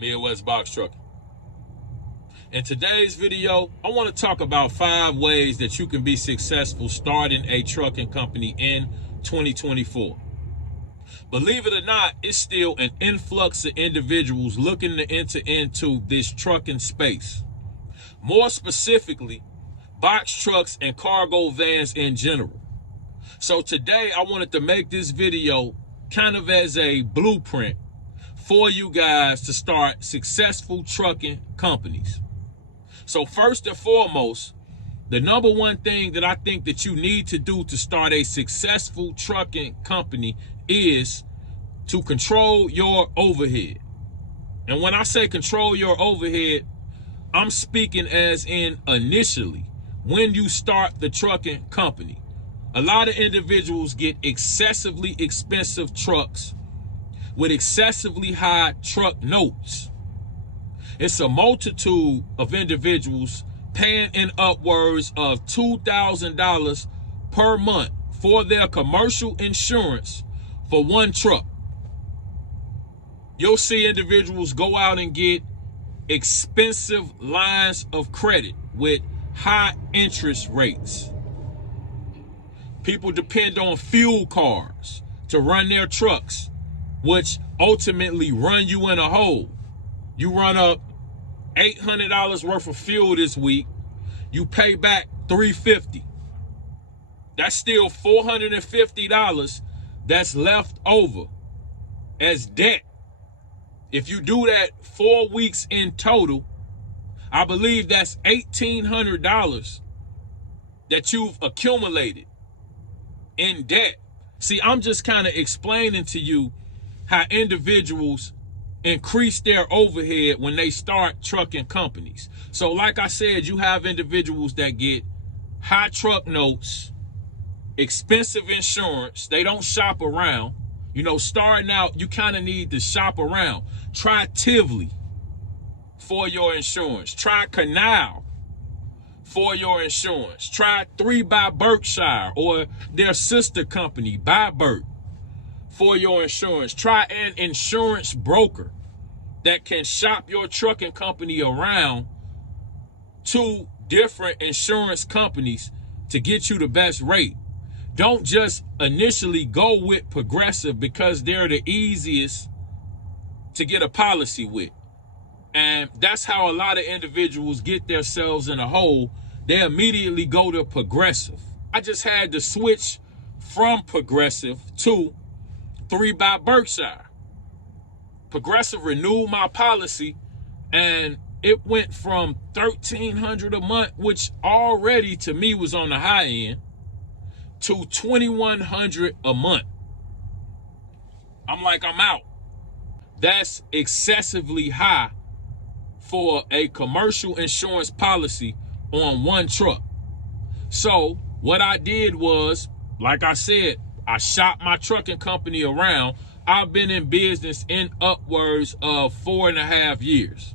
Midwest Box Trucking. In today's video, I want to talk about 5 ways that you can be successful starting a trucking company in 2024. Believe it or not, it's still an influx of individuals looking to enter into this trucking space. More specifically, box trucks and cargo vans in general. So today I wanted to make this video kind of as a blueprint for you guys to start successful trucking companies. So first and foremost, the number one thing that I think that you need to do to start a successful trucking company is to control your overhead. And when I say control your overhead, I'm speaking as in initially, when you start the trucking company. A lot of individuals get excessively expensive trucks with excessively high truck notes. It's a multitude of individuals paying in upwards of $2,000 per month for their commercial insurance for one truck. You'll see individuals go out and get expensive lines of credit with high interest rates. People depend on fuel cards to run their trucks, which ultimately run you in a hole. You run up $800 worth of fuel this week, you pay back $350. That's still $450 that's left over as debt. If you do that 4 weeks in total, I believe that's $1,800 that you've accumulated in debt. See, I'm just kind of explaining to you how individuals increase their overhead when they start trucking companies. So like I said, you have individuals that get high truck notes, expensive insurance. They don't shop around. You know, starting out, you kind of need to shop around. Try Tivoli for your insurance. Try Canal for your insurance. Try 3 by Berkshire or their sister company, by Bert, for your insurance. Try an insurance broker that can shop your trucking company around to different insurance companies to get you the best rate. Don't just initially go with Progressive because they're the easiest to get a policy with. And that's how a lot of individuals get themselves in a hole. They immediately go to Progressive. I just had to switch from Progressive to 3 by Berkshire. Progressive renewed my policy and it went from $1,300 a month, which already to me was on the high end, to $2,100 a month. I'm like, I'm out. That's excessively high for a commercial insurance policy on one truck. So what I did was, like I said, I shopped my trucking company around. I've been in business in upwards of 4.5 years.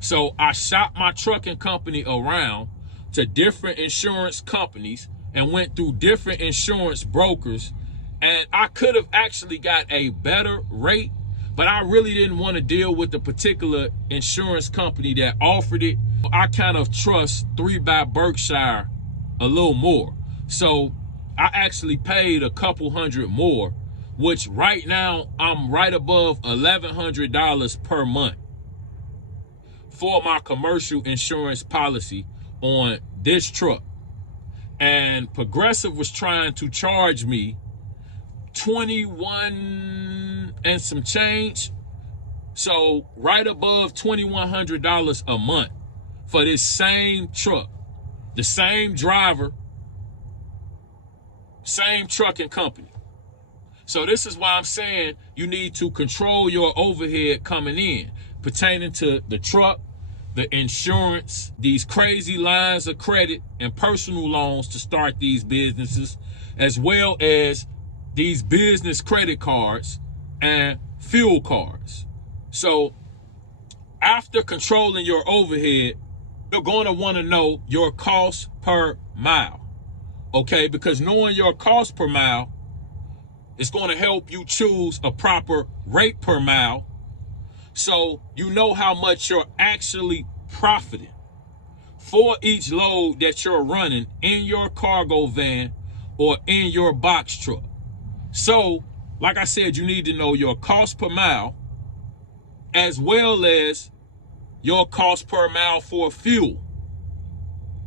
So I shopped my trucking company around to different insurance companies and went through different insurance brokers. And I could have actually got a better rate, but I really didn't want to deal with the particular insurance company that offered it. I kind of trust 3 by Berkshire a little more. So I actually paid a couple hundred more, which right now I'm right above $1,100 per month for my commercial insurance policy on this truck. And Progressive was trying to charge me 21 and some change. So right above $2,100 a month for this same truck, the same driver, same trucking company. So this is why I'm saying you need to control your overhead coming in, pertaining to the truck, the insurance, these crazy lines of credit and personal loans to start these businesses, as well as these business credit cards and fuel cards. So after controlling your overhead, you're going to want to know your cost per mile, okay? Because knowing your cost per mile is going to help you choose a proper rate per mile So you know how much you're actually profiting for each load that you're running in your cargo van or in your box truck. So, like I said, you need to know your cost per mile as well as your cost per mile for fuel.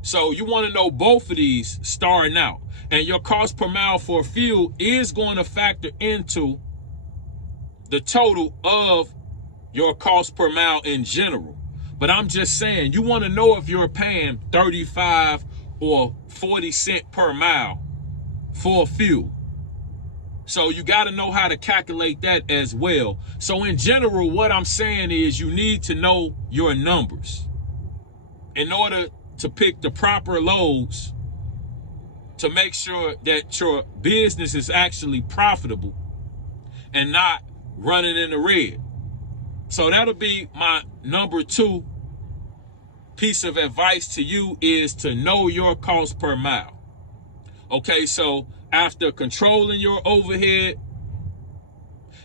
So you want to know both of these starting out. And your cost per mile for fuel is going to factor into the total of your cost per mile in general. But I'm just saying, you want to know if you're paying 35 or 40 cents per mile for fuel. So you got to know how to calculate that as well. So in general, what I'm saying is you need to know your numbers in order to pick the proper loads to make sure that your business is actually profitable and not running in the red. So that'll be my number 2 piece of advice to you, is to know your cost per mile. Okay, so after controlling your overhead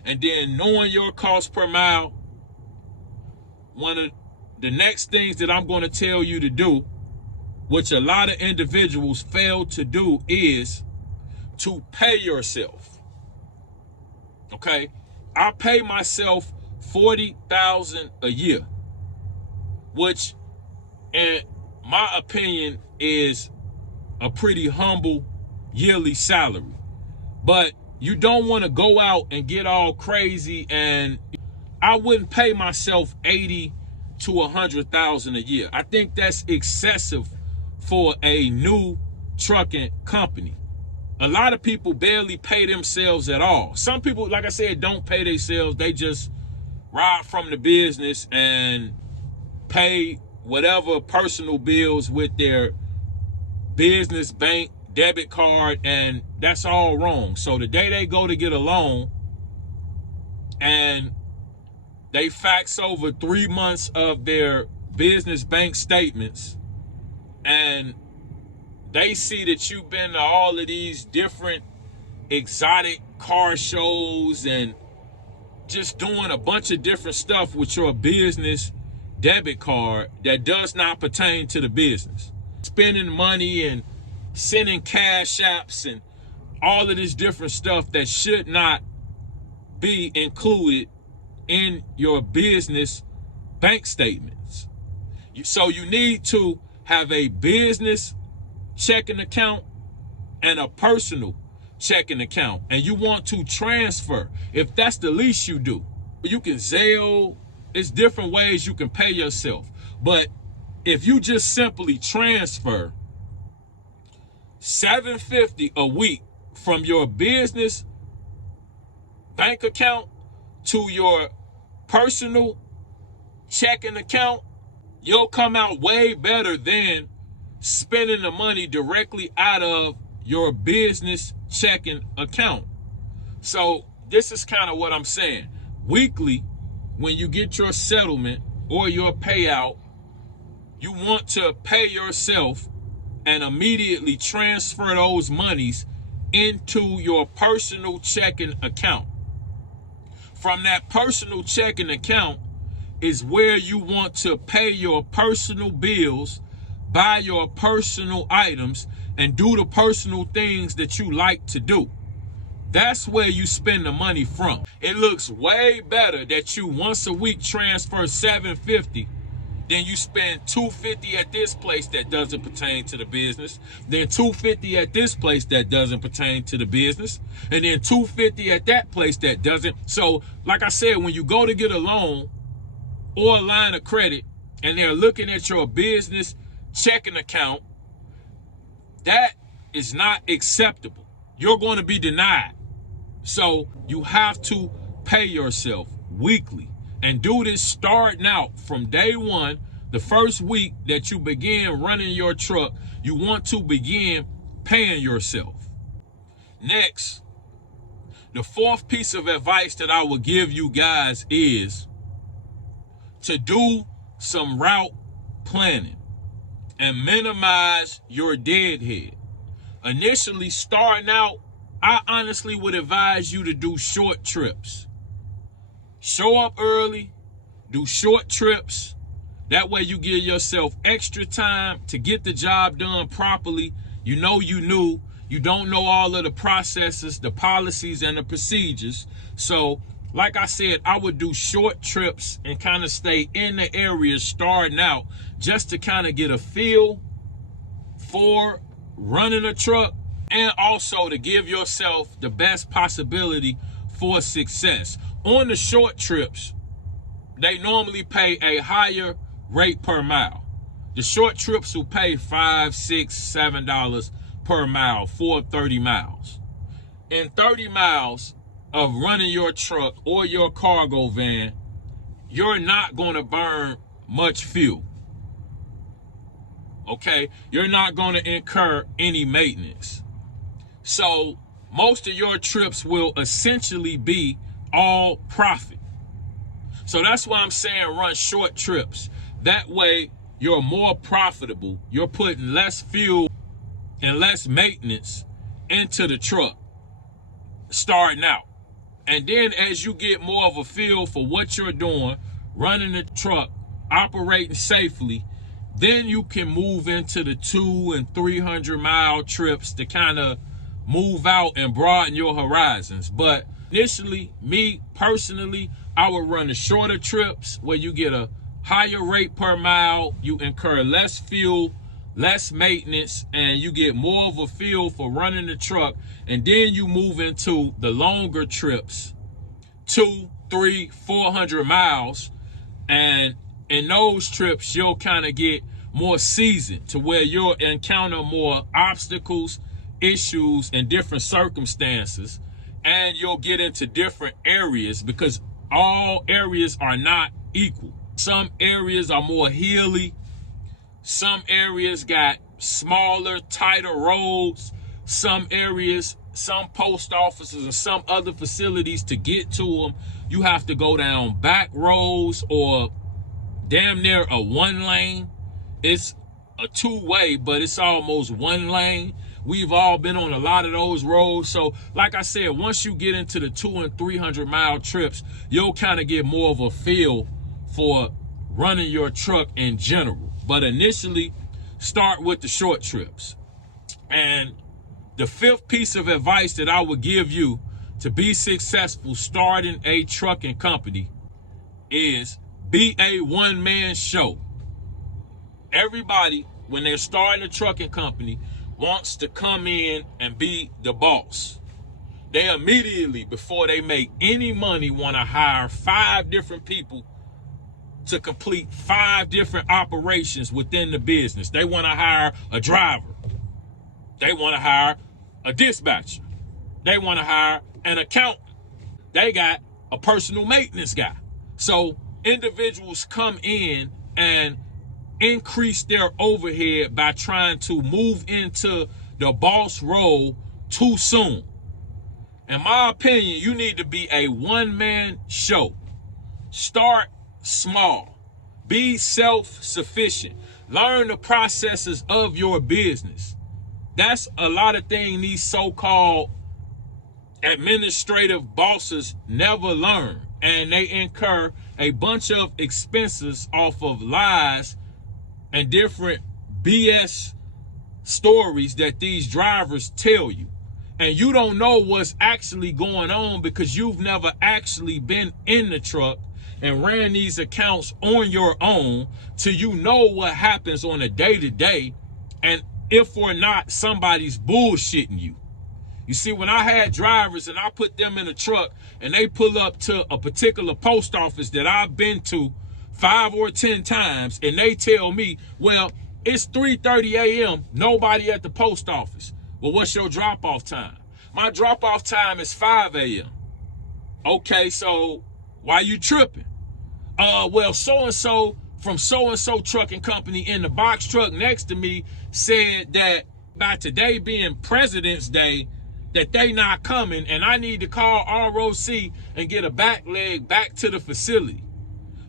and then knowing your cost per mile, one of the next things that I'm going to tell you to do, which a lot of individuals fail to do, is to pay yourself. Okay, I pay myself $40,000 a year, which in my opinion is a pretty humble yearly salary. But you don't want to go out and get all crazy, and I wouldn't pay myself $80,000 to $100,000 a year. I think that's excessive for a new trucking company. A lot of people barely pay themselves at all. Some people, like I said, don't pay themselves. They just ride from the business and pay whatever personal bills with their business bank debit card, and that's all wrong. So the day they go to get a loan and they fax over 3 months of their business bank statements, and they see that you've been to all of these different exotic car shows and just doing a bunch of different stuff with your business debit card that does not pertain to the business. Spending money and sending cash apps and all of this different stuff that should not be included in your business bank statements. So you need to have a business checking account and a personal checking account, and you want to transfer. If that's the least you do, you can Zelle. It's different ways you can pay yourself. But if you just simply transfer $750 a week from your business bank account to your personal checking account, you'll come out way better than spending the money directly out of your business checking account. So this is kind of what I'm saying. Weekly, when you get your settlement or your payout, you want to pay yourself and immediately transfer those monies into your personal checking account. From that personal checking account is where you want to pay your personal bills, buy your personal items, and do the personal things that you like to do. That's where you spend the money from. It looks way better that you once a week transfer $750 than you spend $250 at this place that doesn't pertain to the business, then $250 at this place that doesn't pertain to the business, and then $250 at that place that doesn't. So, like I said, when you go to get a loan or a line of credit and they're looking at your business checking account, that is not acceptable. You're going to be denied. So you have to pay yourself weekly, and do this starting out from day one. The first week that you begin running your truck, you want to begin paying yourself. Next, the 4th piece of advice that I will give you guys is to do some route planning and minimize your deadhead. Initially, starting out, I honestly would advise you to do short trips. Show up early, Do short trips. That way you give yourself extra time to get the job done properly. You know you knew. You don't know all of the processes, the policies, and the procedures. So, like I said, I would do short trips and kind of stay in the area starting out just to kind of get a feel for running a truck, and also to give yourself the best possibility for success. On the short trips, they normally pay a higher rate per mile. The short trips will pay $5, $6, $7 per mile for 30 miles. In 30 miles of running your truck or your cargo van, you're not going to burn much fuel. Okay? You're not going to incur any maintenance. So most of your trips will essentially be all profit. So that's why I'm saying run short trips. That way you're more profitable. You're putting less fuel and less maintenance into the truck starting out. And then as you get more of a feel for what you're doing, running the truck, operating safely, then you can move into the 200 and 300 mile trips to kind of move out and broaden your horizons. But initially, me personally, I would run the shorter trips where you get a higher rate per mile, you incur less fuel, less maintenance, and you get more of a feel for running the truck. And then you move into the longer trips, 200, 300, 400 miles. And in those trips, you'll kind of get more seasoned to where you'll encounter more obstacles, issues, and different circumstances. And you'll get into different areas because all areas are not equal. Some areas are more hilly. Some areas got smaller, tighter roads. Some areas, some post offices and some other facilities, to get to them, you have to go down back roads or damn near a one lane. It's a two-way, but it's almost one lane. We've all been on a lot of those roads. So like I said, once you get into the 200 and 300 mile trips, you'll kind of get more of a feel for running your truck in general. But initially, start with the short trips. And the fifth piece of advice that I would give you to be successful starting a trucking company is be a one-man show. Everybody, when they're starting a trucking company, wants to come in and be the boss. They immediately, before they make any money, want to hire 5 different people to complete 5 different operations within the business. They want to hire a driver. They want to hire a dispatcher. They want to hire an accountant. They got a personal maintenance guy. So individuals come in and increase their overhead by trying to move into the boss role too soon. In my opinion, you need to be a one-man show. Start small. Be self-sufficient. Learn the processes of your business. That's a lot of things these so-called administrative bosses never learn. And they incur a bunch of expenses off of lies and different BS stories that these drivers tell you. And you don't know what's actually going on because you've never actually been in the truck and ran these accounts on your own till you know what happens on a day-to-day, and if or not somebody's bullshitting you. You see, when I had drivers and I put them in a truck and they pull up to a particular post office that I've been to 5 or 10 times, and they tell me, well, it's 3:30 a.m., nobody at the post office. Well, what's your drop-off time? My drop-off time is 5 a.m. Okay, so why you tripping? Well, so-and-so from so-and-so trucking company in the box truck next to me said that by today being President's Day, that they not coming, and I need to call ROC and get a back leg back to the facility.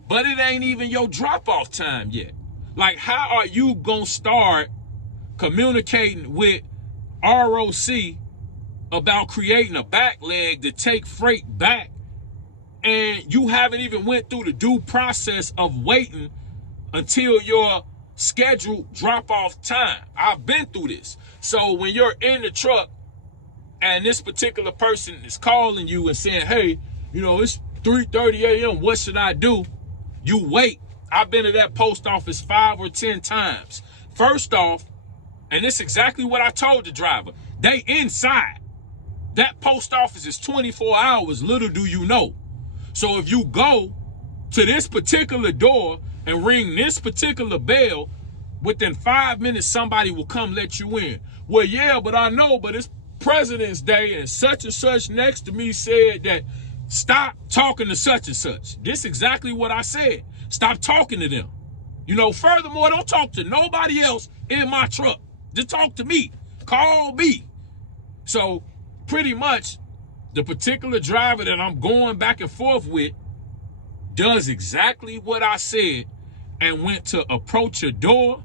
But it ain't even your drop-off time yet. Like, how are you gonna start communicating with ROC about creating a back leg to take freight back and you haven't even went through the due process of waiting until your scheduled drop-off time. I've been through this. So when you're in the truck and this particular person is calling you and saying, hey, it's 3:30 a.m., what should I do? You wait. I've been to that post office 5 or 10 times. First off, and this is exactly what I told the driver, they inside. That post office is 24 hours, little do you know. So if you go to this particular door and ring this particular bell, within 5 minutes, somebody will come let you in. Well, yeah, but I know, but it's President's Day and such next to me said that stop talking to such and such. This is exactly what I said. Stop talking to them. Furthermore, don't talk to nobody else in my truck. Just talk to me. Call me. So pretty much the particular driver that I'm going back and forth with does exactly what I said and went to approach a door.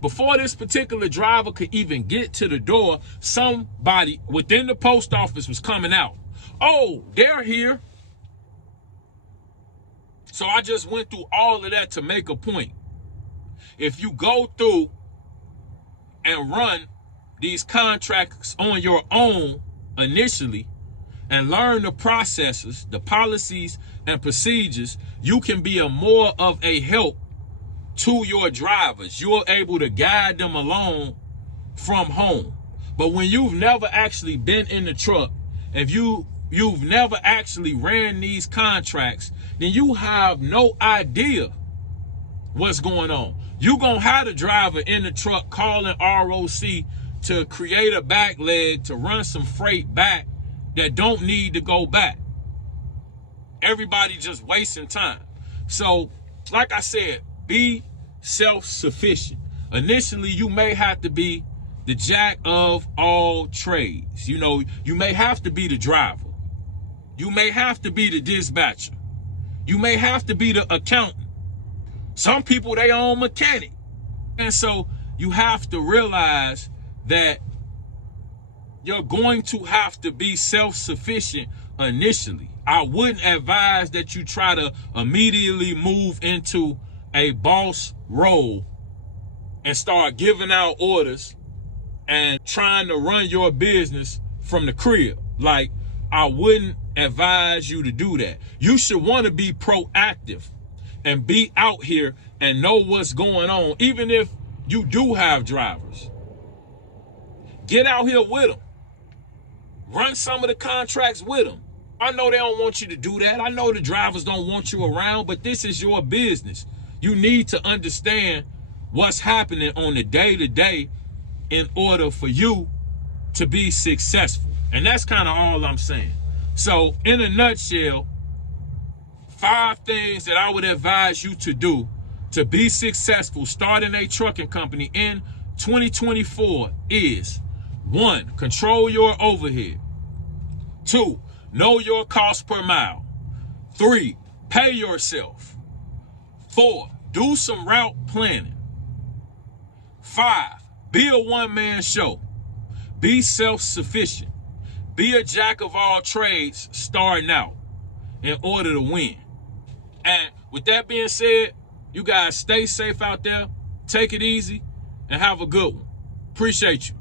Before this particular driver could even get to the door, somebody within the post office was coming out. Oh, they're here. So I just went through all of that to make a point. If you go through and run these contracts on your own initially and learn the processes, the policies and procedures, you can be more of a help to your drivers. You're able to guide them along from home. But when you've never actually been in the truck, if you've never actually ran these contracts, then you have no idea what's going on. You're going to have the driver in the truck calling ROC to create a back leg to run some freight back that don't need to go back. Everybody just wasting time. So, like I said, be self-sufficient. Initially, you may have to be the jack of all trades. You may have to be the driver. You may have to be the dispatcher. You may have to be the accountant. Some people, they own mechanic. And so you have to realize that you're going to have to be self-sufficient initially. I wouldn't advise that you try to immediately move into a boss role and start giving out orders and trying to run your business from the crib. Like, I wouldn't advise you to do that. You should want to be proactive and be out here and know what's going on, even if you do have drivers. Get out here with them. Run some of the contracts with them. I know they don't want you to do that. I know the drivers don't want you around, but this is your business. You need to understand what's happening on the day-to-day in order for you to be successful. And that's kind of all I'm saying. So in a nutshell, 5 things that I would advise you to do to be successful starting a trucking company in 2024 is: 1, control your overhead. 2, know your cost per mile. 3, pay yourself. 4, do some route planning. 5, be a one-man show. Be self-sufficient. Be a jack of all trades starting out in order to win. And with that being said, you guys stay safe out there, take it easy, and have a good one. Appreciate you.